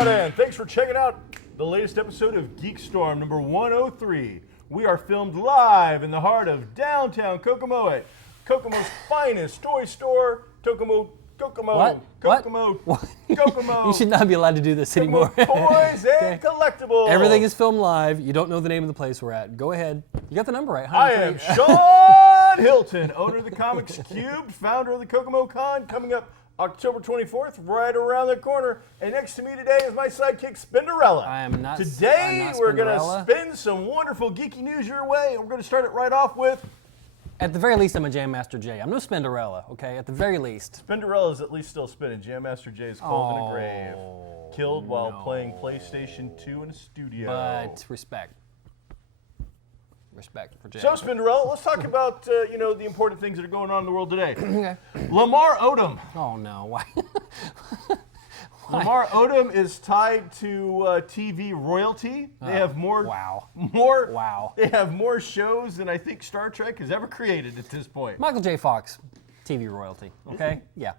And thanks for checking out the latest episode of GeekStorm number 103. We are filmed live in the heart of downtown Kokomo at Kokomo's finest toy store, Kokomo. You should not be allowed to do this anymore. Toys and collectibles. Everything is filmed live. You don't know the name of the place we're at. Go ahead. You got the number right. I am Sean Hilton, owner of the Comics Cubed, founder of the KokomoCon, coming up October 24th, right around the corner. And next to me today is my sidekick, Spinderella. I am not. Today, we're going to spin some wonderful geeky news your way. And we're going to start it right off with... At the very least, I'm a Jam Master J. I'm no Spinderella, okay? At the very least. Spinderella is at least still spinning. Jam Master J is cold in a grave. Killed while playing PlayStation 2 in a studio. But respect. Respect for Jam. So, Spinderella, let's talk about, the important things that are going on in the world today. Okay. Lamar Odom. Oh, no. Why? Lamar Odom is tied to TV royalty. They have They have more shows than I think Star Trek has ever created at this point. Michael J. Fox, TV royalty. Okay, yeah.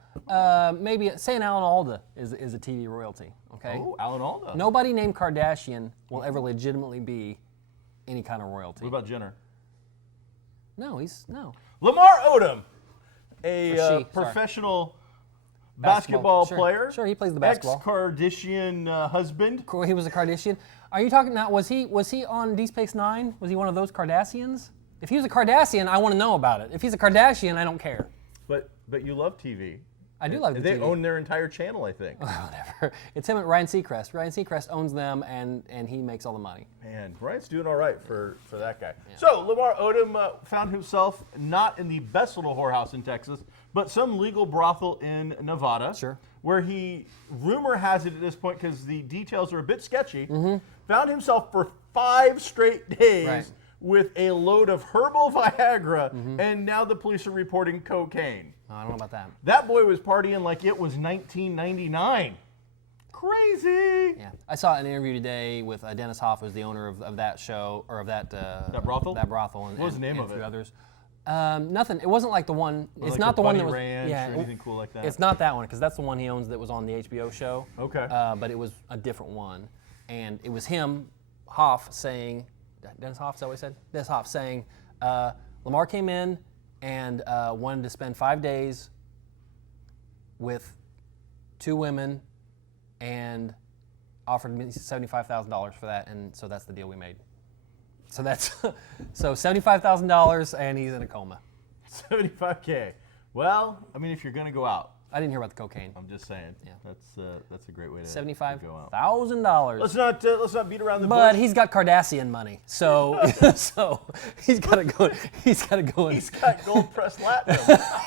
Maybe saying Alan Alda is a TV royalty. Okay. Oh, Alan Alda. Nobody named Kardashian will ever legitimately be any kind of royalty. What about Jenner? No. Lamar Odom, a professional basketball player. Sure, he plays the basketball. Ex-Kardashian husband. He was a Kardashian. Are you talking now? Was he on Deep Space Nine? Was he one of those Kardashians? If he was a Kardashian, I want to know about it. If he's a Kardashian, I don't care. But you love TV. I do love TV. They own their entire channel, I think. Whatever. It's him and Ryan Seacrest. Ryan Seacrest owns them, and he makes all the money. Man, Ryan's doing all right for that guy. Yeah. So Lamar Odom found himself not in the best little whorehouse in Texas, but some legal brothel in Nevada. Sure. Where he, rumor has it at this point, because the details are a bit sketchy, found himself for 5 straight days with a load of herbal Viagra, and now the police are reporting cocaine. Oh, I don't know about that. That boy was partying like it was 1999. Crazy. Yeah, I saw an interview today with Dennis Hoff, who's the owner of that show, or of that brothel. That brothel, and what was the name of it? Others. Nothing. It wasn't like the one. Or it's like not the one that was. Ranch or anything cool like that. It's not that one, because that's the one he owns that was on the HBO show. Okay. But it was a different one, and it was him, Hoff, saying, Dennis Hoff, is that what he said? Dennis Hoff saying, Lamar came in and wanted to spend 5 days with 2 women and offered me $75,000 for that, and so that's the deal we made. So that's so $75,000, and he's in a coma. $75K. Well, I mean, if you're gonna go out, I didn't hear about the cocaine. I'm just saying. Yeah. That's a great way to $75,000. Let's not beat around the bush. But he's got Kardashian money, so so he's got to go. He's got to go. He's got gold pressed platinum.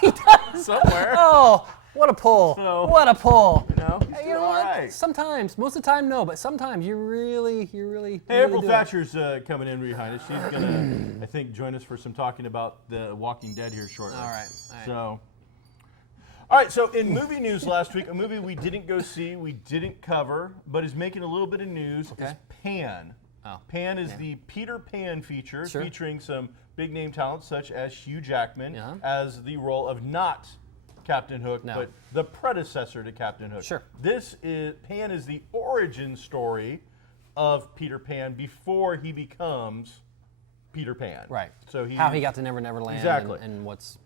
He does Somewhere. Oh, what a pull! So, what a pull! He's doing all right. Sometimes, most of the time, no, but sometimes you really. Hey, April Thatcher's coming in behind us. She's gonna, I think, join us for some talking about The Walking Dead here shortly. All right. So. All right, so in movie news last week, a movie we didn't go see, we didn't cover, but is making a little bit of news, is Pan. Oh. Pan is the Peter Pan feature, featuring some big-name talents such as Hugh Jackman as the role of not Captain Hook, but the predecessor to Captain Hook. Sure. Pan is the origin story of Peter Pan before he becomes Peter Pan. Right. So how he got to Never Never Land. Exactly. And what's,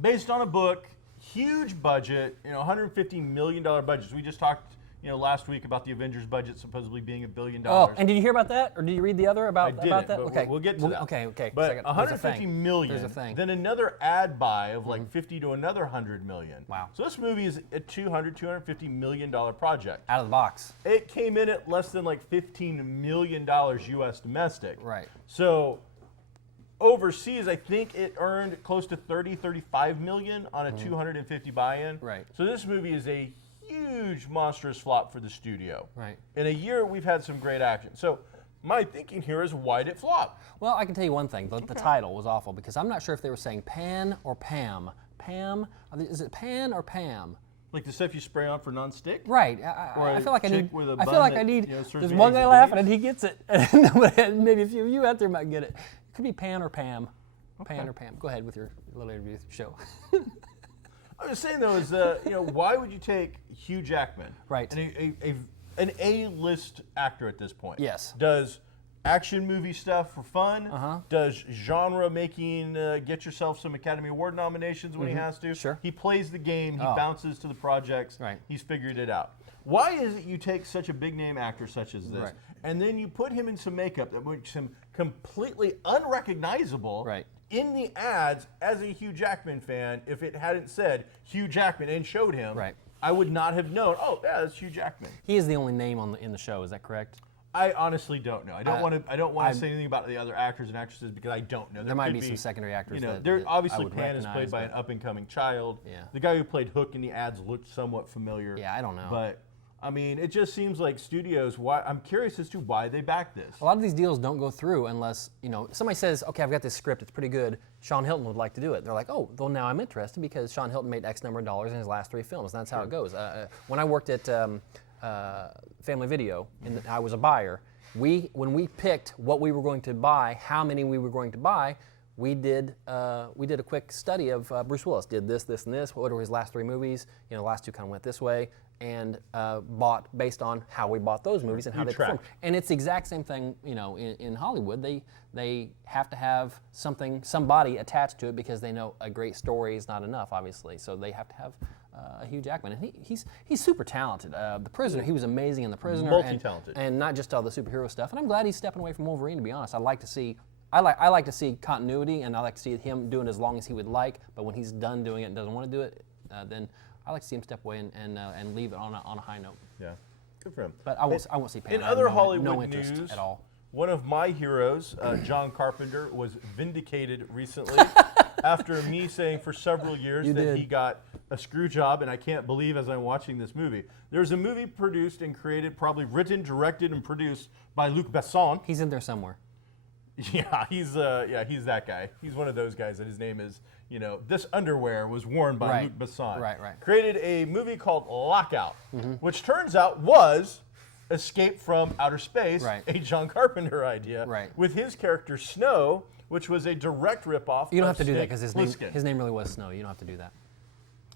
based on a book. Huge budget, $150 million budgets. We just talked, last week about the Avengers budget supposedly being $1 billion. Oh, and did you hear about that, or did you read the other about that? But okay, we'll get to that. Okay. But $150 million. There's a thing. Then another ad buy of like 50 to another $100 million. Wow. So this movie is a $250 million project. Out of the box. It came in at less than like $15 million U.S. domestic. Right. So. Overseas, I think it earned close to $35 million on a 250 buy-in. Right. So this movie is a huge, monstrous flop for the studio. Right. In a year, we've had some great action. So my thinking here is, why did it flop? Well, I can tell you one thing. The title was awful because I'm not sure if they were saying Pan or Pam. Pam? Is it Pan or Pam? Like the stuff you spray on for non-stick? Right. Or I feel like I chick need. with a I feel bun like that, I need. you know, serves There's me one eggs guy at laughing and Denny's? he gets it. Maybe a few of you out there might get it. It could be Pan or Pam. Pan or Pam. Go ahead with your little interview show. I was saying though, is why would you take Hugh Jackman, Right. an A-list actor at this point? Yes. Does action movie stuff for fun? Uh-huh. Does genre making get yourself some Academy Award nominations when he has to? Sure. He plays the game. He Oh. bounces to the projects. Right. He's figured it out. Why is it you take such a big name actor such as this, Right. and then you put him in some makeup that makes him completely unrecognizable? Right. In the ads, as a Hugh Jackman fan, if it hadn't said Hugh Jackman and showed him, Right. I would not have known, oh, yeah, that's Hugh Jackman. He is the only name in the show. Is that correct? I honestly don't know. I don't want to say anything about the other actors and actresses because I don't know. There might be some secondary actors. There obviously I would Pan is played recognize, by an up-and-coming child. Yeah. The guy who played Hook in the ads looked somewhat familiar. Yeah, I don't know. But I mean, it just seems like studios. I'm curious as to why they back this. A lot of these deals don't go through unless, somebody says, okay, I've got this script, it's pretty good. Sean Hilton would like to do it. They're like, oh, well, now I'm interested because Sean Hilton made X number of dollars in his last 3 films. And that's how it goes. When I worked at Family Video, and I was a buyer, when we picked what we were going to buy, how many we were going to buy, we did a quick study of Bruce Willis. Did this, this, and this. What were his last 3 movies? The last 2 kind of went this way. And bought based on how we bought those movies and how they performed. And it's the exact same thing, in Hollywood. They have to have somebody attached to it because they know a great story is not enough, obviously. So they have to have Hugh Jackman, and he's super talented. The Prisoner, he was amazing in The Prisoner, Multi-talented, and not just all the superhero stuff. And I'm glad he's stepping away from Wolverine. To be honest, I like to see continuity, and I like to see him doing it as long as he would like. But when he's done doing it and doesn't want to do it, then I like to see him step away and leave it on a high note. Yeah, good for him. But I won't see Pan. In I have other no Hollywood interest news, at all. one of my heroes, John Carpenter, was vindicated recently after me saying for several years that he got a screw job, and I can't believe as I'm watching this movie. There's a movie produced and created, probably written, directed, and produced by Luc Besson. He's in there somewhere. Yeah, he's that guy. He's one of those guys that his name is, this underwear was worn by Luc Besson. Right. Created a movie called Lockout, which turns out was Escape from Outer Space, a John Carpenter idea, with his character Snow, which was a direct ripoff. You don't of have to do that Snake because Plissken. his name really was Snow. You don't have to do that.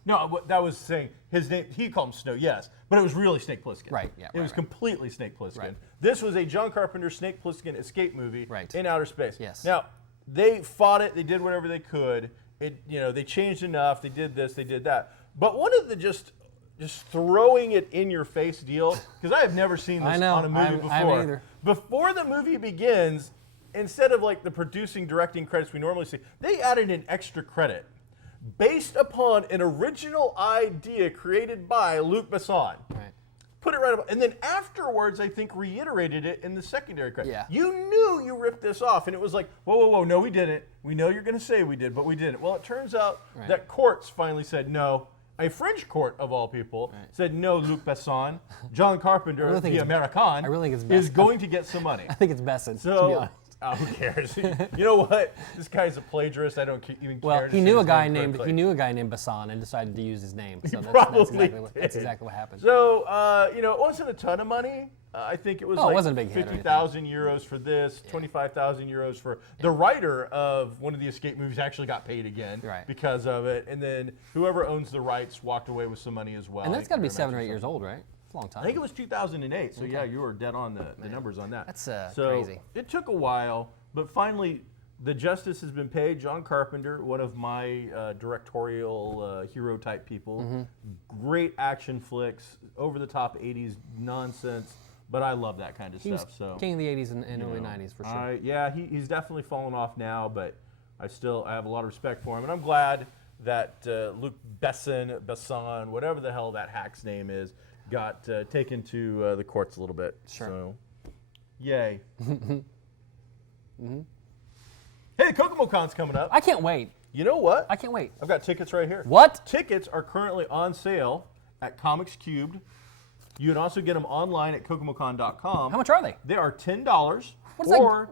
No, that was saying his name. He called him Snow, yes, but it was really Snake Plissken. Right. Yeah. It was completely Snake Plissken. Right. This was a John Carpenter Snake Plissken escape movie in outer space. Yes. Now they fought it. They did whatever they could. They changed enough. They did this. They did that. But one of the just throwing it in your face deal, because I have never seen this on a movie before. I haven't either. Before the movie begins, instead of like the producing, directing credits we normally see, they added an extra credit based upon an original idea created by Luc Besson. Right. Put it right up, and then afterwards, I think reiterated it in the secondary credit. Yeah. You knew you ripped this off, and it was like, whoa, no, we didn't. We know you're going to say we did, but we didn't. Well, it turns out that courts finally said no. A French court, of all people, said no, Luc Besson, John Carpenter, the American, is going to get some money. I think it's Besson, to be honest. Who cares? You know what? This guy's a plagiarist. I don't even care. Well, he knew a guy named Besson and decided to use his name. So that's exactly what happened. So it wasn't a ton of money. I think it was it wasn't a big hit 50,000 euros for this, 25,000 euros for the writer of one of the escape movies actually got paid again because of it, and then whoever owns the rights walked away with some money as well. And that's got to be 7 or 8 years old, right? It's a long time. I think it was 2008. So yeah, you were dead on the numbers on that. That's crazy. It took a while, but finally the justice has been paid. John Carpenter, one of my directorial hero type people, great action flicks, over the top 80s nonsense. But I love that kind of stuff. So king of the 80s and early 90s for sure. He's definitely fallen off now, but I have a lot of respect for him, and I'm glad that Luc Besson, whatever the hell that hack's name is, got taken to the courts a little bit. Sure. So, yay. Hey, KokomoCon's coming up. I can't wait. You know what? I can't wait. I've got tickets right here. What? Tickets are currently on sale at Comics Cubed You can also get them online at KokomoCon.com. How much are they? They are $10. What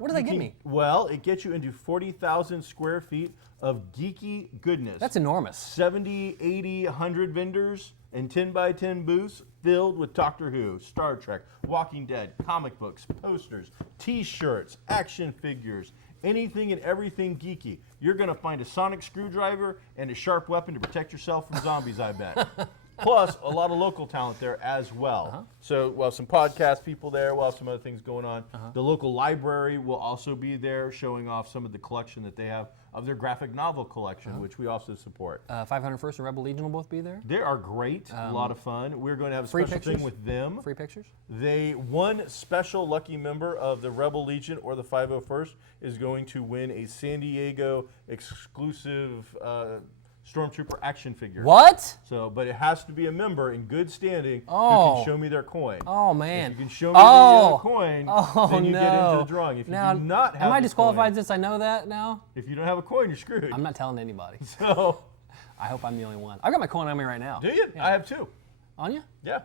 does that get me? Well, it gets you into 40,000 square feet of geeky goodness. That's enormous. 70, 80, 100 vendors and 10 by 10 booths filled with Doctor Who, Star Trek, Walking Dead, comic books, posters, T-shirts, action figures, anything and everything geeky. You're going to find a sonic screwdriver and a sharp weapon to protect yourself from zombies, I bet. Plus, a lot of local talent there as well. So we'll have some podcast people there. We'll have some other things going on. The local library will also be there, showing off some of the collection that they have of their graphic novel collection, which we also support. 501st and Rebel Legion will both be there. They are great, a lot of fun. We're going to have a free special pictures? thing with them. Free pictures? One special lucky member of the Rebel Legion or the 501st is going to win a San Diego exclusive Stormtrooper action figure. What? So, but it has to be a member in good standing who can show me their coin. Oh, man. If you can show me the other coin, then you no. get into the drawing. If now, you do not have am I the disqualified coin, since I know that now? if you don't have a coin, you're screwed. I'm not telling anybody. So, I hope I'm the only one. I've got my coin on me right now. do you? Yeah. I have two. On you? Yeah,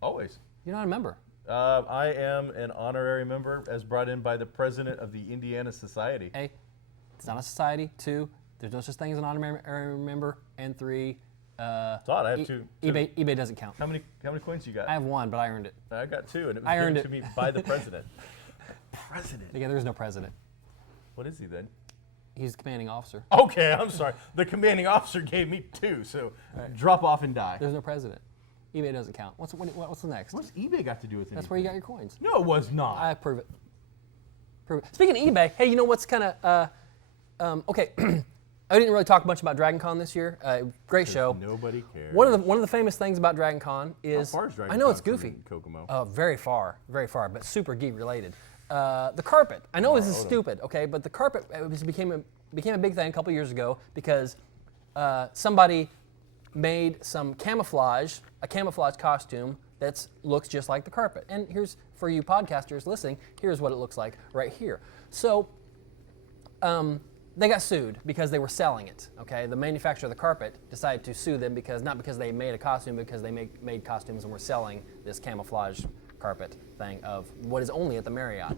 always. You're not a member. I am an honorary member as brought in by the president of the Indiana Society. A, it's not a society. 2, there's no such thing as an honorary member. And 3, Thought I have two. eBay doesn't count. How many coins you got? I have 1, but I earned it. I got 2, and it was I given earned to it. me by the president. President. Yeah, there is no president. What is he then? He's the commanding officer. Okay, I'm sorry. The commanding officer gave me 2, so drop off and die. There's no president. eBay doesn't count. What's the next? What's eBay got to do with it? That's where you got your coins. No, it was not. I prove it. Prove it. Speaking of eBay, hey, you know what's kind of okay? I didn't really talk much about Dragon Con this year. Great show. Nobody cares. One of the famous things about Dragon Con is How far is Dragon I know Con it's goofy. from Kokomo? Very far, but super geek related. The carpet. I know this is stupid, okay, but the carpet became a big thing a couple years ago because somebody made a camouflage costume that looks just like the carpet. And here's, for you podcasters listening, here's what it looks like right here. So they got sued because they were selling it, okay? The manufacturer of the carpet decided to sue them not because they made a costume, because they made costumes and were selling this camouflage carpet thing of what is only at the Marriott.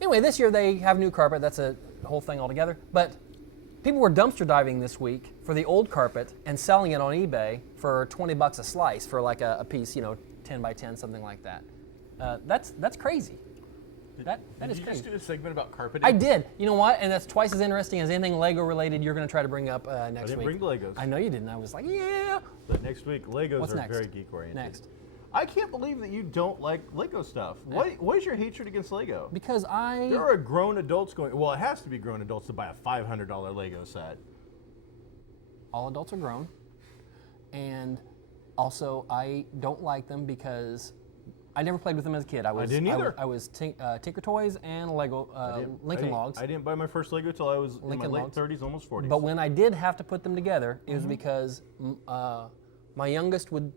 Anyway, this year they have new carpet. That's a whole thing altogether. But people were dumpster diving this week for the old carpet and selling it on eBay for $20 a slice for like a piece, 10 by 10, something like that. That's crazy. That is Did you crazy. just do a segment about carpeting? I did. You know what? And that's twice as interesting as anything Lego related you're going to try to bring up next week. I didn't bring the Legos. I know you didn't. I was like, yeah. But next week, Legos What's are next? very geek oriented. Next. I can't believe that you don't like Lego stuff. What is your hatred against Lego? Because There are grown adults going. Well, it has to be grown adults to buy a $500 Lego set. all adults are grown, and also I don't like them because I never played with them as a kid. I didn't either. I was Tinker Toys and Lego Lincoln Logs. I didn't buy my first Lego till I was in my late 30s, almost 40s. But when I did have to put them together, it was because my youngest would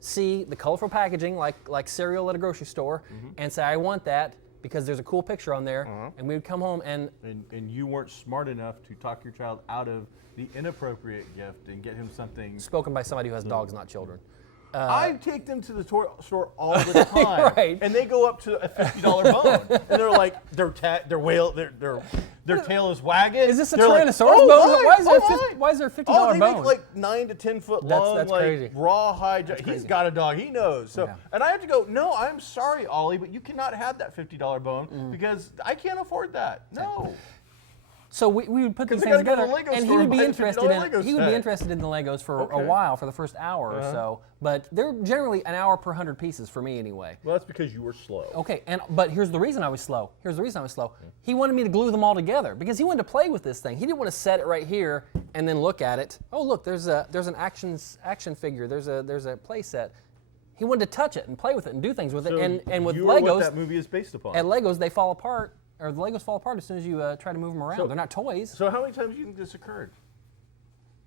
see the colorful packaging, like cereal at a grocery store, and say, I want that because there's a cool picture on there, and we would come home and you weren't smart enough to talk your child out of the inappropriate gift and get him something. spoken by somebody who has dogs, not children. I take them to the store all the time, Right. and they go up to a $50 bone, and they're like, their tail is wagging. Is this a They're like, Tyrannosaurus "Oh, bone? my, Why is there a $50 Oh, they bone? make like 9 to 10 foot long, That's like crazy. rawhide. He's crazy. got a dog. He knows. So, Yeah. and I have to go. No, I'm sorry, Ollie, but you cannot have that $50 bone because I can't afford that. No. So we would put these 'Cause I things gotta go to together, the Lego and he store would and be buy the interested $50 in Lego he would be set. interested in the Legos for a Okay. while, for the first hour or so. But they're generally an hour per 100 pieces for me anyway. Well, that's because you were slow. Okay, but here's the reason I was slow. He wanted me to glue them all together because he wanted to play with this thing. He didn't want to set it right here and then look at it. Oh, look, there's an action figure. There's a play set. He wanted to touch it and play with it and do things with So it. And with you are what Legos, that movie is based upon. at Legos they fall apart, or the Legos fall apart as soon as you try to move them around. So- They're not toys So how many times do you think this occurred?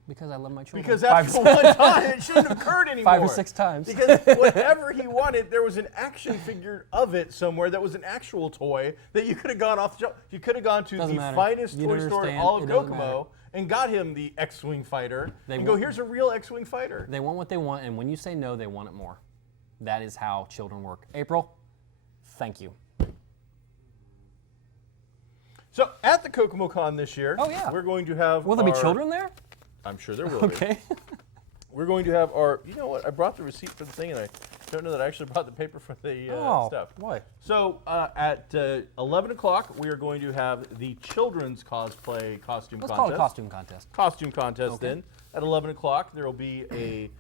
because I love my children. Because after one time, it shouldn't have occurred anymore. 5 or 6 times. Because whatever he wanted, there was an action figure of it somewhere that was an actual toy that you could have gone off the shelf. You could have gone to Doesn't the matter. finest You toy don't store in understand. all of It doesn't Kokomo and got him the X-Wing fighter They and go, want- here's a real X-Wing fighter. They want what they want, and when you say no, they want it more. That is how children work. April, thank you. So at the KokomoCon this year, we're going to have Will there be children there? I'm sure there will be. Okay. We're going to have our, you know what, I brought the receipt for the thing, and I don't know that I actually brought the paper for the stuff. Boy. So at 11 o'clock, we are going to have the children's cosplay costume Let's contest. call it a costume contest. Costume contest then. At 11 o'clock, there will be a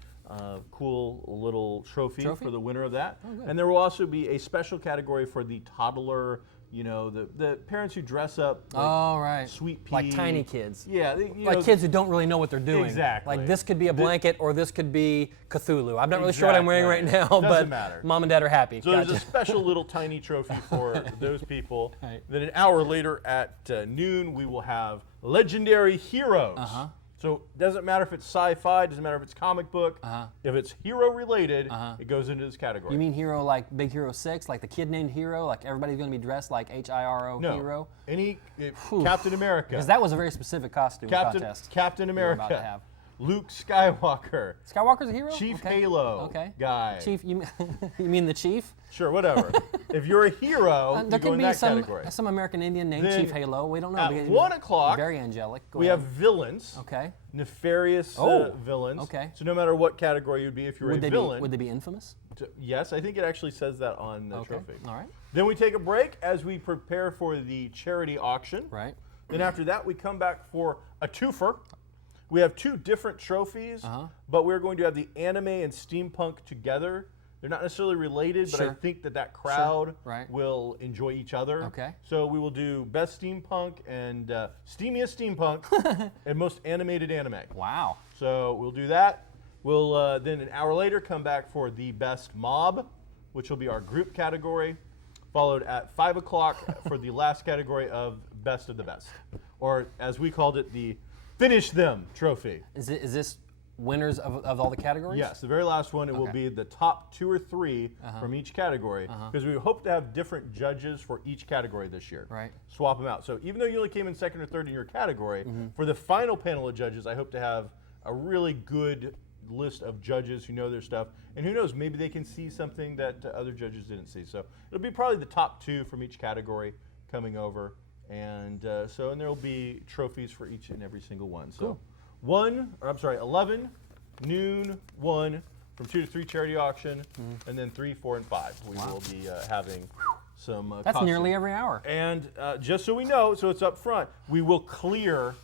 cool little trophy for the winner of that. Oh, good. And there will also be a special category for the toddler, you know, the parents who dress up like sweet pea. Like tiny kids. Yeah. Like kids who don't really know what they're doing. Exactly. Like this could be a blanket or this could be Cthulhu. I'm not really sure what I'm wearing right now, but matter. Mom and Dad are happy. So there's a special little tiny trophy for those people. Right. Then an hour later at noon, we will have Legendary Heroes. So it doesn't matter if it's sci-fi, doesn't matter if it's comic book. If it's hero related, it goes into this category. You mean hero like Big Hero 6, like the kid named Hero, like everybody's going to be dressed like Hiro Hero? Any Captain America. Because that was a very specific costume contest. Captain America. About to have. Luke Skywalker. Skywalker's a hero? Chief Halo guy. Chief, you mean the chief? Sure, whatever. If you're a hero, there you go could in be that category. some American Indian named Then Chief Halo. We don't know. At 1 o'clock, very angelic. We have villains. Okay. Nefarious villains. Okay. So no matter what category you'd be, if you're a villain. Would they be infamous? Yes, I think it actually says that on the trophy. All right. Then we take a break as we prepare for the charity auction. Right. Then after that, we come back for a twofer. We have two different trophies, but we're going to have the anime and steampunk together. They're not necessarily related, but I think that crowd will enjoy each other. Okay. So we will do best steampunk and steamiest steampunk and most animated anime. Wow. So we'll do that. We'll then an hour later come back for the best mob, which will be our group category, followed at 5 o'clock for the last category of best of the best, or as we called it, the Finish Them trophy. Is this winners of all the categories? Yes, the very last one, it will be the top 2 or 3 from each category, because we hope to have different judges for each category this year. Right. Swap them out. So even though you only came in second or third in your category, for the final panel of judges, I hope to have a really good list of judges who know their stuff, and who knows, maybe they can see something that other judges didn't see. So it'll be probably the top 2 from each category coming over. And and there will be trophies for each and every single one. So 11, noon, 1, from 2 to 3 charity auction, and then 3, 4, and 5. We will be having some That's costume. nearly every hour. And just so we know, so it's up front, we will clear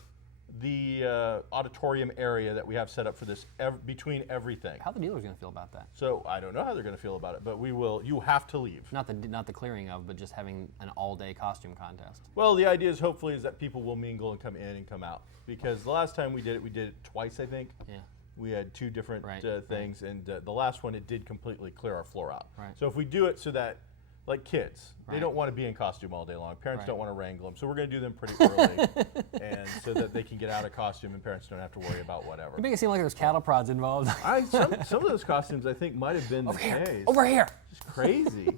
the auditorium area that we have set up for this between everything. How are the dealers going to feel about that? So I don't know how they're going to feel about it, but you have to leave. Not the clearing of, but just having an all-day costume contest. Well, the idea is hopefully is that people will mingle and come in and come out, because the last time we did it twice, I think. Yeah. We had 2 different things, and the last one it did completely clear our floor out. Right. So if we do it so that, like kids, they don't want to be in costume all day long. Parents don't want to wrangle them, so we're going to do them pretty early, and so that they can get out of costume and parents don't have to worry about whatever. You make it seem like there's cattle prods involved. Some of those costumes I think might have been the case. Over here. It's crazy.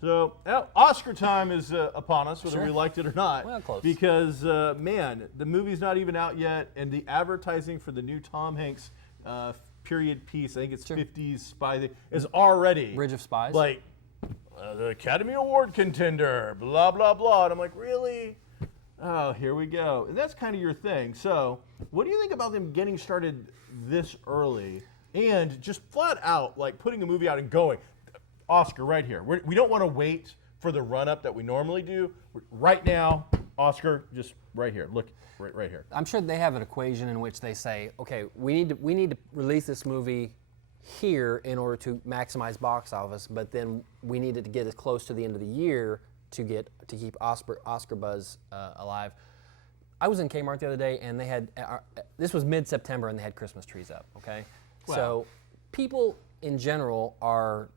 So Oscar time is upon us, whether we liked it or not. Well, close. Because man, the movie's not even out yet, and the advertising for the new Tom Hanks period piece, I think it's 50s spy, is already Bridge of Spies. Like the Academy Award contender, blah blah blah, and I'm like, really? Oh, here we go. And that's kind of your thing. So, what do you think about them getting started this early and just flat out like putting a movie out and going? Oscar right here. We don't want to wait for the run-up that we normally do. Right now, Oscar, just right here. Look, right here. I'm sure they have an equation in which they say, okay, we need to release this movie here in order to maximize box office, but then we needed to get as close to the end of the year to keep Oscar buzz alive. I was in Kmart the other day, and they had this was mid-September, and they had Christmas trees up. Okay, wow. So people in general are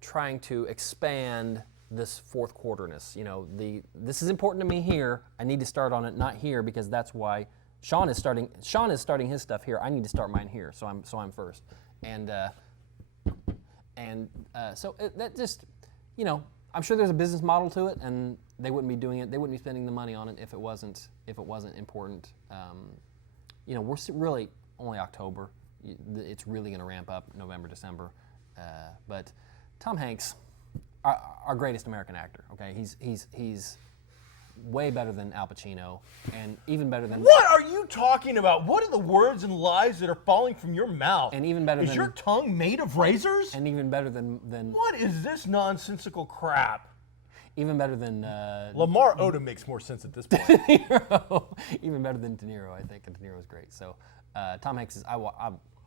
trying to expand this fourth quarterness. You know, this is important to me here. I need to start on it, not here, because that's why Sean is starting his stuff here. I need to start mine here, so I'm first. And so that just, you know, I'm sure there's a business model to it, and they wouldn't be doing it. They wouldn't be spending the money on it if it wasn't important. You know, we're really only October. It's really going to ramp up November, December. But Tom Hanks, our greatest American actor. Okay, he's way better than Al Pacino, and even better than. What are you talking about? What are the words and lies that are falling from your mouth? And even better is than. Your tongue made of razors? And even better than. What is this nonsensical crap? Even better than. Lamar Odom makes more sense at this point. De Niro. Even better than De Niro, I think. And De Niro was great. So, Tom Hanks is.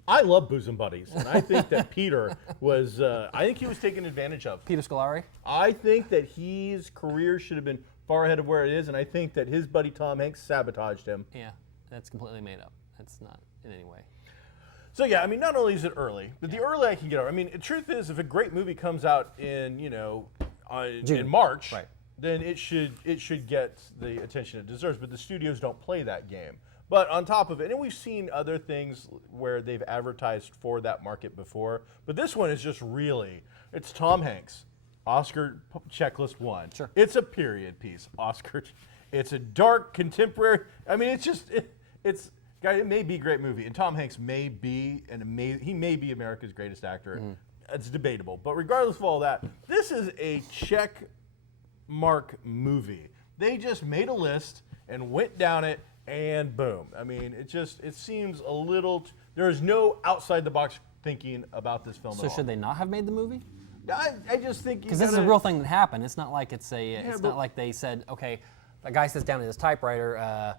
I love bosom buddies, and I think that Peter was. I think he was taken advantage of. Peter Scolari. I think that his career should have been far ahead of where it is, and I think that his buddy Tom Hanks sabotaged him. Yeah, that's completely made up. That's not in any way. So yeah, I mean, not only is it early, but the early I can get over. I mean, the truth is, if a great movie comes out in in March, right, then it should get the attention it deserves. But the studios don't play that game. But on top of it, and we've seen other things where they've advertised for that market before, but this one is just really, it's Tom Hanks, Oscar checklist 1. Sure. It's a period piece, Oscar. It's a dark contemporary. I mean, it's just, it's, guys, it may be a great movie, and Tom Hanks may be he may be America's greatest actor. Mm-hmm. It's debatable, but regardless of all that, this is a check mark movie. They just made a list and went down it. And boom. I mean, it seems a little, there is no outside the box thinking about this film at all. So should they not have made the movie? I just think because this is a real thing that happened. It's not like it's not like they said, okay, a guy sits down at his typewriter,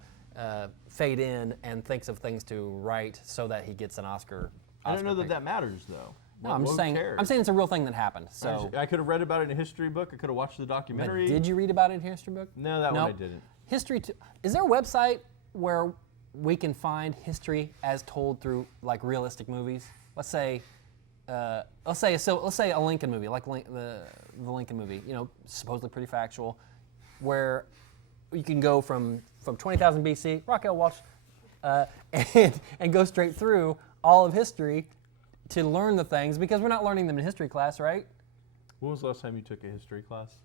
fade in, and thinks of things to write so that he gets an Oscar. I don't know that matters though. No, I'm saying it's a real thing that happened. So I could have read about it in a history book. I could have watched the documentary. But did you read about it in a history book? No, that one I didn't. History. Is there a website where we can find history as told through like realistic movies? Let's say a Lincoln movie, like the Lincoln movie. You know, supposedly pretty factual, where you can go from 20,000 BC, Raquel Walsh, and go straight through all of history to learn the things, because we're not learning them in history class, right? When was the last time you took a history class?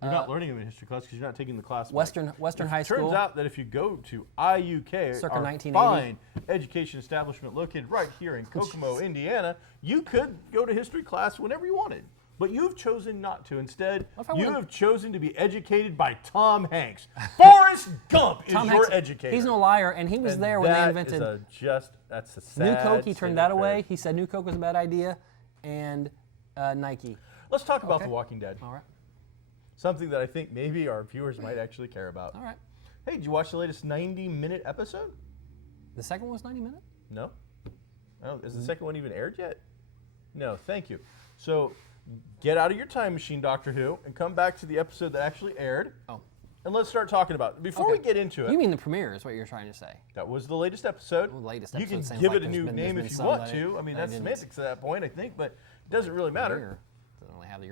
You're not learning them in history class because you're not taking the class. Western High School. It turns out that if you go to IUK, circa our 1980, fine education establishment located right here in Kokomo, Indiana, you could go to history class whenever you wanted. But you've chosen not to. Instead, you have chosen to be educated by Tom Hanks. Forrest Gump is your educator. He's no liar, and he was there when they invented. That's a sad New Coke. He turned that away. He said New Coke was a bad idea, and Nike. Let's talk about The Walking Dead. All right. Something that I think maybe our viewers might actually care about. All right. Hey, did you watch the latest 90-minute episode? The second one was 90 minutes? No. Oh, is the second one even aired yet? No, thank you. So get out of your time machine, Doctor Who, and come back to the episode that actually aired. Oh. And let's start talking about it. Before we get into it. You mean the premiere is what you're trying to say. That was the latest episode. Well, you can give it a new name if you want to. I mean, that's semantics at that point, I think, but it doesn't really matter.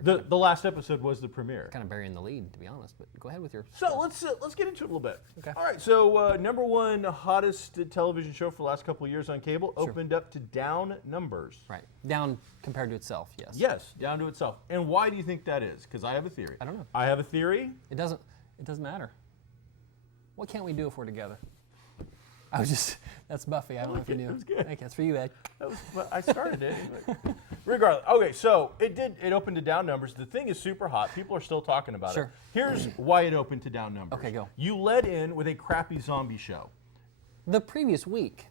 The last episode was the premiere. Kind of burying the lead, to be honest, but go ahead with your. So let's get into it a little bit. Okay. All right. So number one hottest television show for the last couple of years on cable opened up to down numbers. Right. Down compared to itself. Yes. Yes, down to itself. And why do you think that is? Because I have a theory. I don't know. I have a theory. It doesn't matter. What can't we do if we're together? That's Buffy. I don't know if you knew. That was good. Thank you. That's for you, Ed. I started it. But regardless. Okay, so it opened to down numbers. The thing is super hot. People are still talking about it. Here's why it opened to down numbers. Okay, go. You led in with a crappy zombie show. The previous week.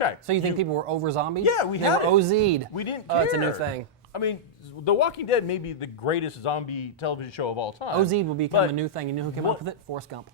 Okay. So you think people were over zombied? Yeah, they were OZ'd. We didn't care. It's a new thing. I mean, The Walking Dead may be the greatest zombie television show of all time. OZ'd will become a new thing. You know who came up with it? Forrest Gump.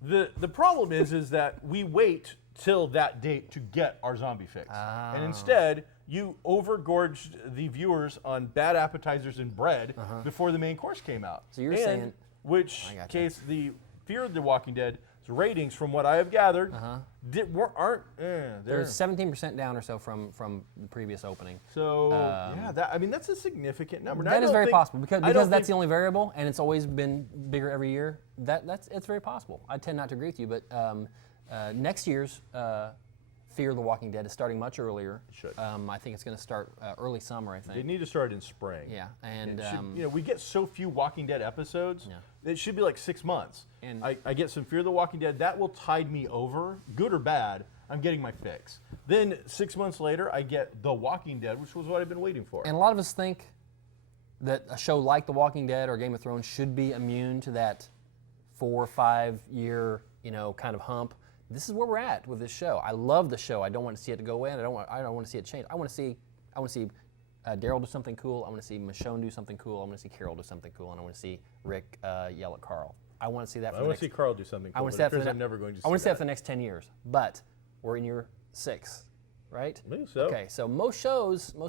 The problem is that we wait till that date to get our zombie fix. And instead, you overgorged the viewers on bad appetizers and bread before the main course came out. So you're saying... Which case, the Fear of the Walking Dead ratings, from what I have gathered, aren't... They're 17% down or so from the previous opening. So, that's a significant number. That is very possible, because that's the only variable, and it's always been bigger every year. It's very possible. I tend not to agree with you, but next year's Fear of the Walking Dead is starting much earlier. It should. I think it's going to start early summer, I think. They need to start in spring. Yeah, and we get so few Walking Dead episodes. Yeah. It should be like 6 months. And I get some Fear of the Walking Dead. That will tide me over, good or bad, I'm getting my fix. Then 6 months later, I get The Walking Dead, which was what I've been waiting for. And a lot of us think that a show like The Walking Dead or Game of Thrones should be immune to that 4 or 5 year, kind of hump. This is where we're at with this show. I love the show. I don't want to see it go away, and I don't want to see it change. I want to see Daryl do something cool. I want to see Michonne do something cool. I want to see Carol do something cool, and I want to see Rick yell at Carl. I want to see that. I want to see Carl do something cool. I want to see that for I'm never going to see I want to see that for the next 10 years. But we're in year 6. Right? I think so. Okay, so most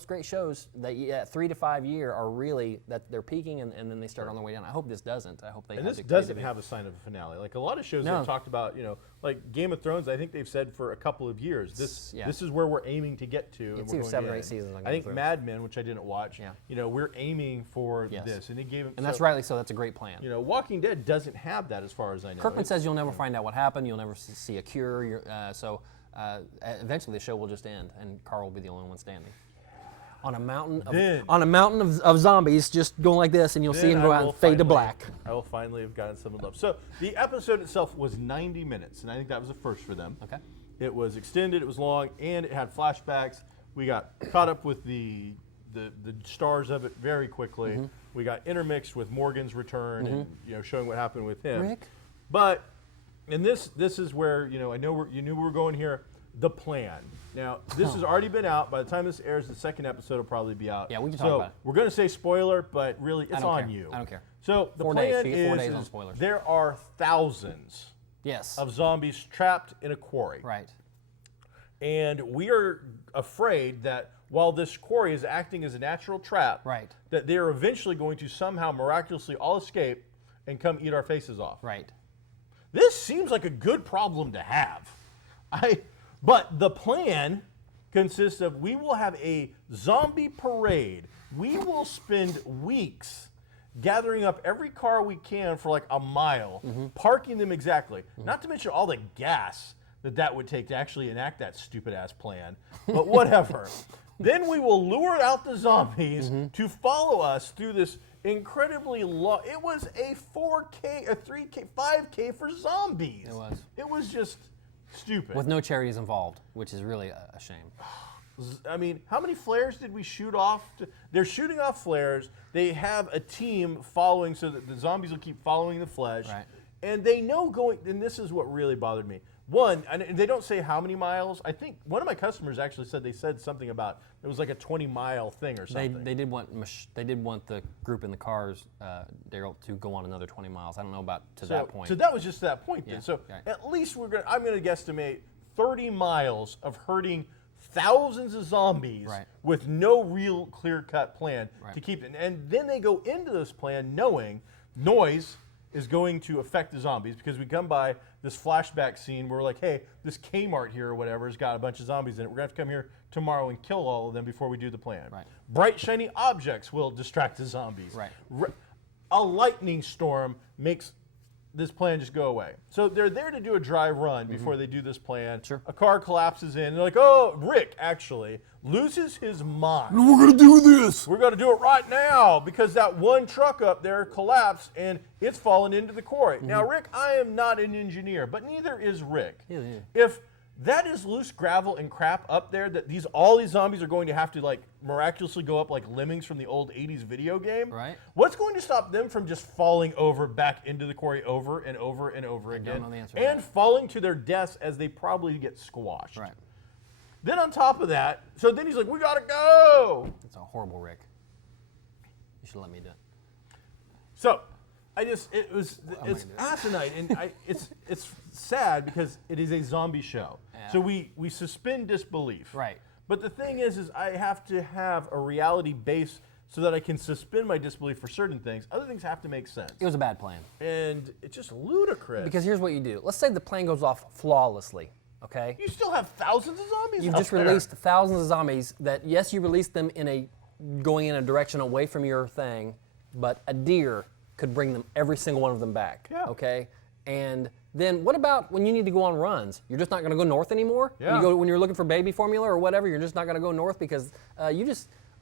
great shows, that 3 to 5 year are really that they're peaking and then they start on their way down. I hope this doesn't. I hope they. And have this the doesn't creativity. have a sign of a finale. Like a lot of shows No. have talked about, like Game of Thrones. I think they've said for a couple of years this is where we're aiming to get to. It's and either we're going 7 to or 8 end. seasons on Game I of think Thrones. Mad Men, which I didn't watch. Yeah. We're aiming for Yes. this, and he gave. And that's rightly so. That's a great plan. Walking Dead doesn't have that as far as I know. Kirkman says you'll never find out what happened. You'll never see a cure. Eventually the show will just end, and Carl will be the only one standing on a mountain of zombies, just going like this, and you'll see him go out and fade to black. I will finally have gotten some love. So the episode itself was 90 minutes, and I think that was a first for them. Okay. It was extended, it was long, and it had flashbacks. We got caught up with the stars of it very quickly. Mm-hmm. We got intermixed with Morgan's return and showing what happened with him. Rick? But and this is where I know you knew we were going here. The plan. Now this has already been out. By the time this airs, the second episode will probably be out. Yeah, we can talk about it. We're going to say spoiler, but really it's on care. you. I don't care. So the 4 plan days. You get 4 is days on spoilers. there are thousands Yes. of zombies trapped in a quarry. Right. And we are afraid that while this quarry is acting as a natural trap, Right. that they are eventually going to somehow miraculously all escape and come eat our faces off. Right. This seems like a good problem to have. But the plan consists of we will have a zombie parade. We will spend weeks gathering up every car we can for like a mile, parking them exactly. Not to mention all the gas that would take to actually enact that stupid ass plan. But whatever. Then we will lure out the zombies to follow us through this incredibly long. It was a 4K, a 3K, 5K for zombies. It was. It was just stupid. With no charities involved, which is really a shame. I mean, how many flares did we shoot off? They're shooting off flares. They have a team following so that the zombies will keep following the flesh. Right. And they know and this is what really bothered me. One, and they don't say how many miles. I think one of my customers actually said something about it was like a 20-mile thing or something. They did want the group in the cars, Daryl, to go on another 20 miles. I don't know about that point. So that was just that point then. Yeah, So right. at least I'm going to guesstimate 30 miles of hurting thousands of zombies Right. with no real clear-cut plan Right. to keep it. And then they go into this plan knowing noise is going to affect the zombies because we come by this flashback scene where we're like, hey, this Kmart here or whatever has got a bunch of zombies in it. We're going to have to come here tomorrow and kill all of them before we do the plan. Right. Bright, shiny objects will distract the zombies. Right. A lightning storm makes this plan just go away. So they're there to do a dry run before they do this plan. Sure. A car collapses in. They're like, oh, Rick actually loses his mind. We're going to do this! We're going to do it right now because that one truck up there collapsed and it's fallen into the quarry. Now, Rick, I am not an engineer, but neither is Rick. Yeah. If that is loose gravel and crap up there that all these zombies are going to have to like miraculously go up like lemmings from the old 80s video game. Right. What's going to stop them from just falling over back into the quarry over and over and over again? know the answer to and that. falling to their deaths as they probably get squashed. Right. Then on top of that, so then he's like, we gotta go. It's a horrible Rick. You should let me do it. So it's asinine and it's sad because it is a zombie show. Yeah. So we suspend disbelief. Right. But the thing is I have to have a reality base so that I can suspend my disbelief for certain things. Other things have to make sense. It was a bad plan. And it's just ludicrous. Because here's what you do. Let's say the plan goes off flawlessly, okay? you still have thousands of zombies You've out just there. released thousands of zombies that, yes, you released them going in a direction away from your thing, but a deer could bring them, every single one of them back, Yeah. okay? And then what about when you need to go on runs? You're just not going to go north anymore? Yeah. When you're looking for baby formula or whatever, you're just not going to go north because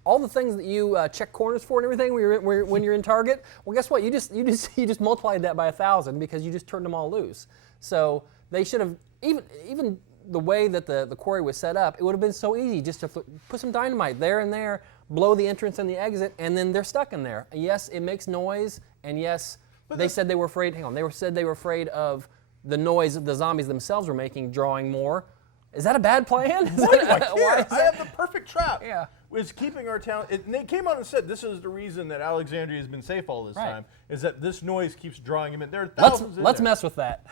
all the things that you check corners for and everything when you're in Target, well, guess what? You just multiplied that by 1,000 because you just turned them all loose. So they should have even the way that the quarry was set up, it would have been so easy just to put some dynamite there and there, blow the entrance and the exit, and then they're stuck in there. Yes, it makes noise, and yes, they said they were afraid. Hang on, said they were afraid of the noise the zombies themselves were making, drawing more. Is that a bad plan? Why do I care? I have the perfect trap. Yeah. Was keeping our town. And they came out and said this is the reason that Alexandria has been safe all this time. Is that this noise keeps drawing him in. There are thousands. Let's mess with that.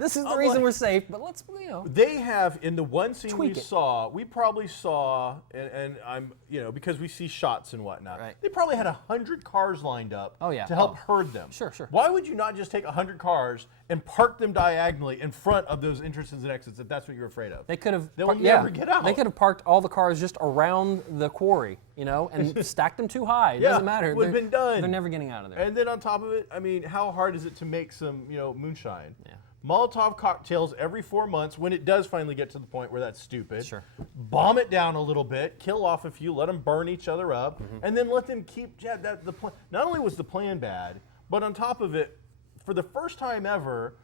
This is the reason we're safe. But let's They have in the one scene tweak it. we probably saw, and I'm because we see shots and whatnot. Right. They probably had 100 cars lined up. Oh, yeah. To help herd them. Sure. Why would you not just take 100 cars and park them diagonally in front of those entrances and exits if that's what you're afraid of? They could have. They'll never get out. They could have parked all the cars just around the quarry, and stacked them too high. It doesn't matter. Would have been done. They're never getting out of there. And then on top of it, I mean, how hard is it to make some, moonshine? Yeah. Molotov cocktails every 4 months when it does finally get to the point where that's stupid. Sure. Bomb it down a little bit, kill off a few, let them burn each other up, and then let them keep the plan. Not only was the plan bad, but on top of it, for the first time ever,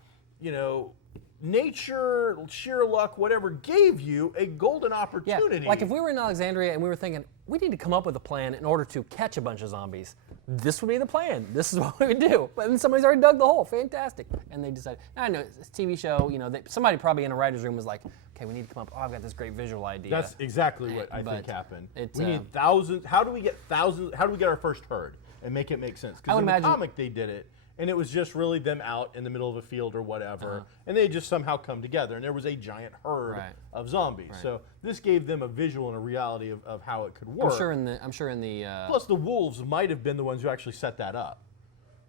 nature, sheer luck, whatever, gave you a golden opportunity. Yeah, like if we were in Alexandria and we were thinking, we need to come up with a plan in order to catch a bunch of zombies, this would be the plan. This is what we would do. But then somebody's already dug the hole. Fantastic. And they decided, I know, it's a TV show, somebody probably in a writer's room was like, okay, we need to come up, I've got this great visual idea. That's exactly what I think happened. It's, we need thousands. How do we get our first herd and make it make sense? Because in the comic they did it, and it was just really them out in the middle of a field or whatever, and they just somehow come together, and there was a giant herd of zombies. Right. So this gave them a visual and a reality of how it could work. I'm sure in the Plus, the wolves might have been the ones who actually set that up.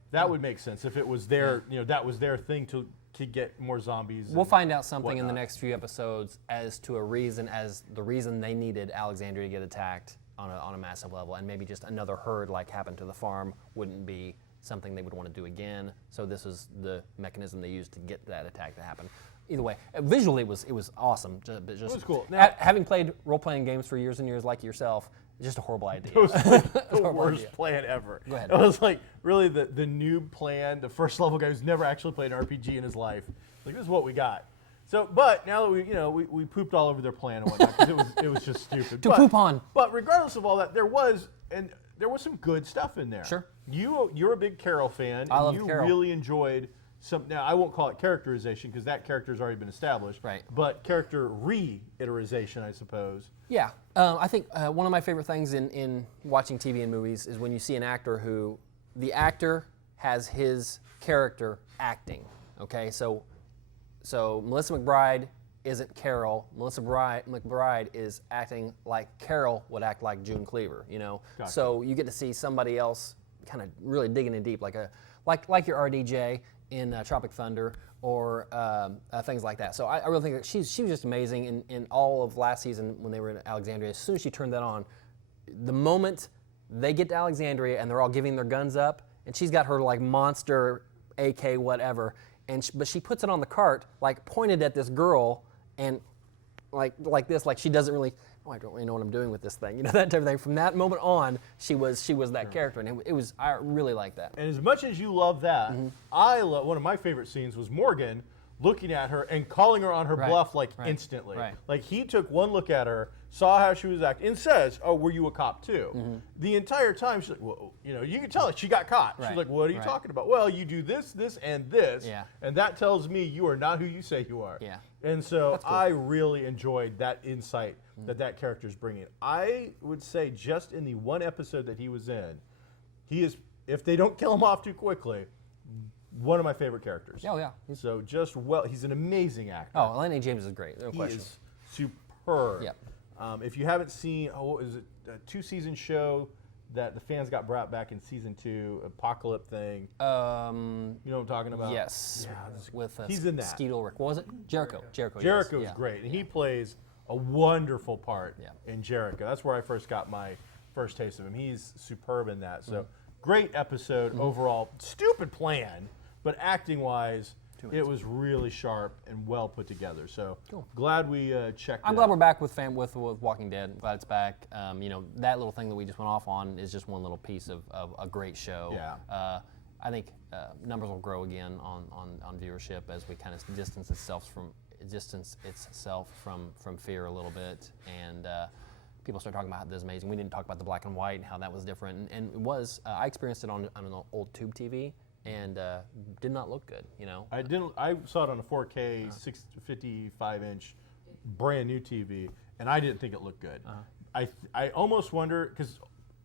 That would make sense if it was their, that was their thing to get more zombies. We'll find out something in the whatnot. next few episodes as to the reason they needed Alexandria to get attacked on a massive level, and maybe just another herd like happened to the farm wouldn't be something they would want to do again. So this is the mechanism they used to get that attack to happen. Either way, visually it was awesome. It was cool. Now, having played role-playing games for years and years like yourself, just a horrible idea. It was like the worst plan ever. Go ahead. It was like really the noob plan, the first level guy who's never actually played an RPG in his life. Like, this is what we got. So, but now that we pooped all over their plan and whatnot, because it was just stupid. Poop on. But regardless of all that, there was some good stuff in there. Sure. You're a big Carol fan. I love you Carol. really enjoyed some. Now I won't call it characterization because that character's already been established. Right. But character reiterization, I suppose. Yeah, I think one of my favorite things in watching TV and movies is when you see an actor who the actor has his character acting. Okay, so Melissa McBride isn't Carol. Melissa McBride is acting like Carol would act like June Cleaver. Gotcha. So you get to see somebody else kind of really digging in deep, like your RDJ in Tropic Thunder or things like that. So I really think that she was just amazing in all of last season when they were in Alexandria. As soon as she turned that on, the moment they get to Alexandria and they're all giving their guns up, and she's got her like monster AK whatever, but she puts it on the cart like pointed at this girl and like this, like she doesn't really. I don't really know what I'm doing with this thing, that type of thing. From that moment on, she was that character, and I really like that. And as much as you love that, one of my favorite scenes was Morgan looking at her and calling her on her bluff instantly. Right. Like he took one look at her, saw how she was acting, and says, "Oh, were you a cop too?" The entire time she's like, "Well, you can tell it. She got caught." She's like, "What are you talking about?" "Well, you do this, this, and this, and that tells me you are not who you say you are." Yeah. And so That's cool. I really enjoyed that insight that character's bringing. I would say just in the one episode that he was in, he is, if they don't kill him off too quickly, one of my favorite characters. Oh yeah. So he's an amazing actor. Oh, Elaine James is great. No he question. is superb. Yep. If you haven't seen, what is it, a 2-season show that the fans got brought back in season 2, Apocalypse thing. You know what I'm talking about? Yes. Yeah, with he's in that. Skeet Ulrich. What was it? Jericho. Jericho. Jericho's yes. great, and he plays a wonderful part Yeah. in Jericho. That's where I first got my first taste of him. He's superb in that. So great episode overall. Stupid plan, but acting-wise, it was really sharp and well put together. So glad we checked. I'm glad we're back with Walking Dead. Glad it's back. That little thing that we just went off on is just one little piece of a great show. Yeah. I think numbers will grow again on viewership as we kind of distance distance itself from fear a little bit, and people start talking about how this is amazing. We didn't talk about the black and white and how that was different, and it was. I experienced it on an old tube TV, and did not look good. You know. I saw it on a 4K 55-inch brand new TV, and I didn't think it looked good. I almost wonder because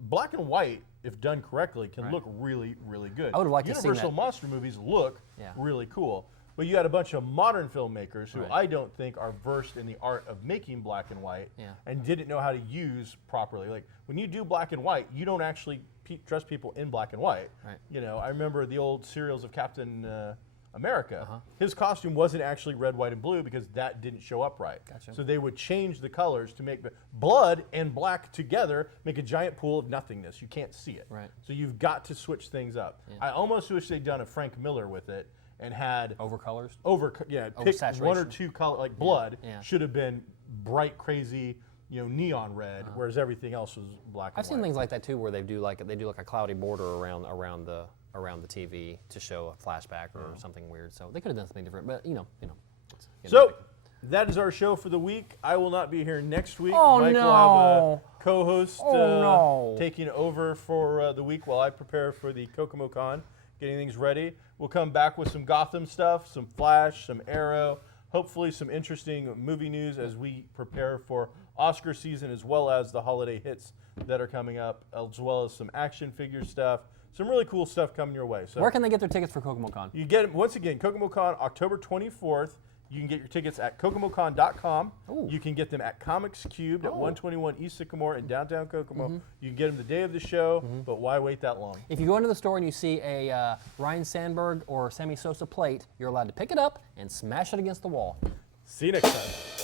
black and white, if done correctly, can look really, really good. I would have liked to see Universal that. monster movies look really cool. But you had a bunch of modern filmmakers who Right. I don't think are versed in the art of making black and white and didn't know how to use properly. Like when you do black and white, you don't actually dress people in black and white. Right. You know, I remember the old serials of Captain America. His costume wasn't actually red, white, and blue because that didn't show up right. Gotcha. So they would change the colors to make the blood and black together make a giant pool of nothingness. You can't see it. Right. So you've got to switch things up. I almost wish they'd done a Frank Miller with it and had Over colors. pick one or two color like blood Yeah. should have been bright, crazy, neon red, whereas everything else was black and I've seen white. things like that too, where they do like a cloudy border around the TV to show a flashback or something weird. So they could have done something different, but you know. So that is our show for the week. I will not be here next week. Oh, Mike will have no. a co-host no. taking over for the week while I prepare for the KokomoCon, getting things ready. We'll come back with some Gotham stuff, some Flash, some Arrow, hopefully some interesting movie news as we prepare for Oscar season as well as the holiday hits that are coming up, as well as some action figure stuff. Some really cool stuff coming your way. So Where can they get their tickets for KokomoCon? you get them, once again, KokomoCon, October 24th. You can get your tickets at KokomoCon.com. Ooh. You can get them at Comics Cubed at 121 East Sycamore in downtown Kokomo. Mm-hmm. You can get them the day of the show, but why wait that long? If you go into the store and you see a Ryan Sandberg or Sammy Sosa plate, you're allowed to pick it up and smash it against the wall. See you next time.